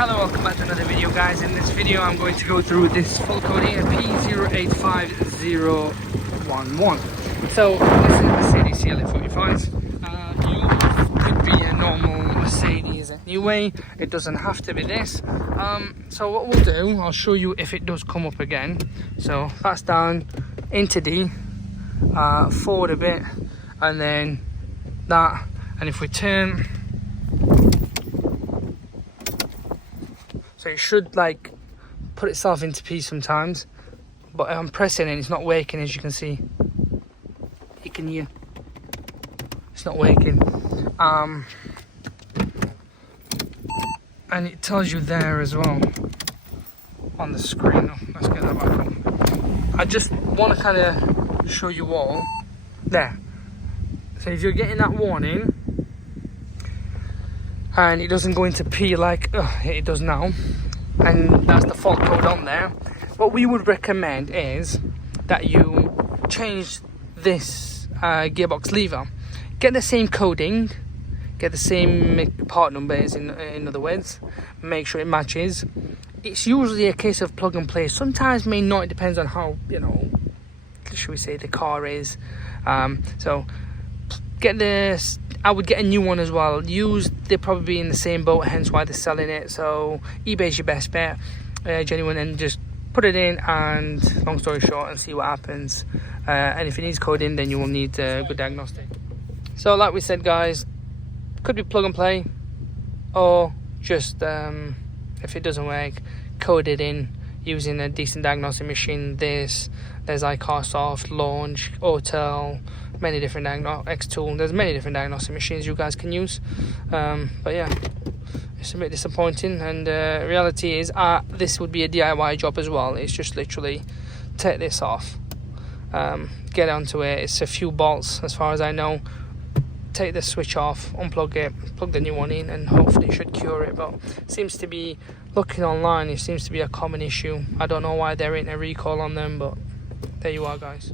Hello, welcome back to another video, guys. In this video I'm going to go through this fault code here, P085011. So this is a Mercedes CLA45. Yours could be a normal Mercedes anyway, it doesn't have to be this. So what we'll do, I'll show you if it does come up again. So that's down into D, forward a bit, and then that, and if we turn, so it should like put itself into P sometimes, but I'm pressing it, it's not working, as you can see. You can hear it's not working. And it tells you there as well on the screen. Oh, let's get that back up. I just want to kind of show you all there. So if you're getting that warning and it doesn't go into P like it does now, and that's the fault code on there, what we would recommend is that you change this gearbox lever, get the same coding, get the same part numbers, in other words, make sure it matches. It's usually a case of plug and play, sometimes may not, it depends on how, you know, should we say, the car is. So get this, I would get a new one as well. They're probably in the same boat, hence why they're selling it. So eBay's your best bet, genuine, and just put it in, and long story short, and see what happens. And if it needs coding, then you will need a good diagnostic. So like we said, guys, could be plug and play, or just if it doesn't work, code it in using a decent diagnostic machine. There's iCarSoft, Launch, Autel, many different X-Tool. There's many different diagnostic machines you guys can use. But yeah, it's a bit disappointing, and reality is this would be a DIY job as well. It's just literally take this off, get onto it. It's a few bolts as far as I know. Take the switch off, unplug it, plug the new one in, and hopefully it should cure it. But it seems to be, looking online, it seems to be a common issue. I don't know why there ain't a recall on them, but there you are, guys.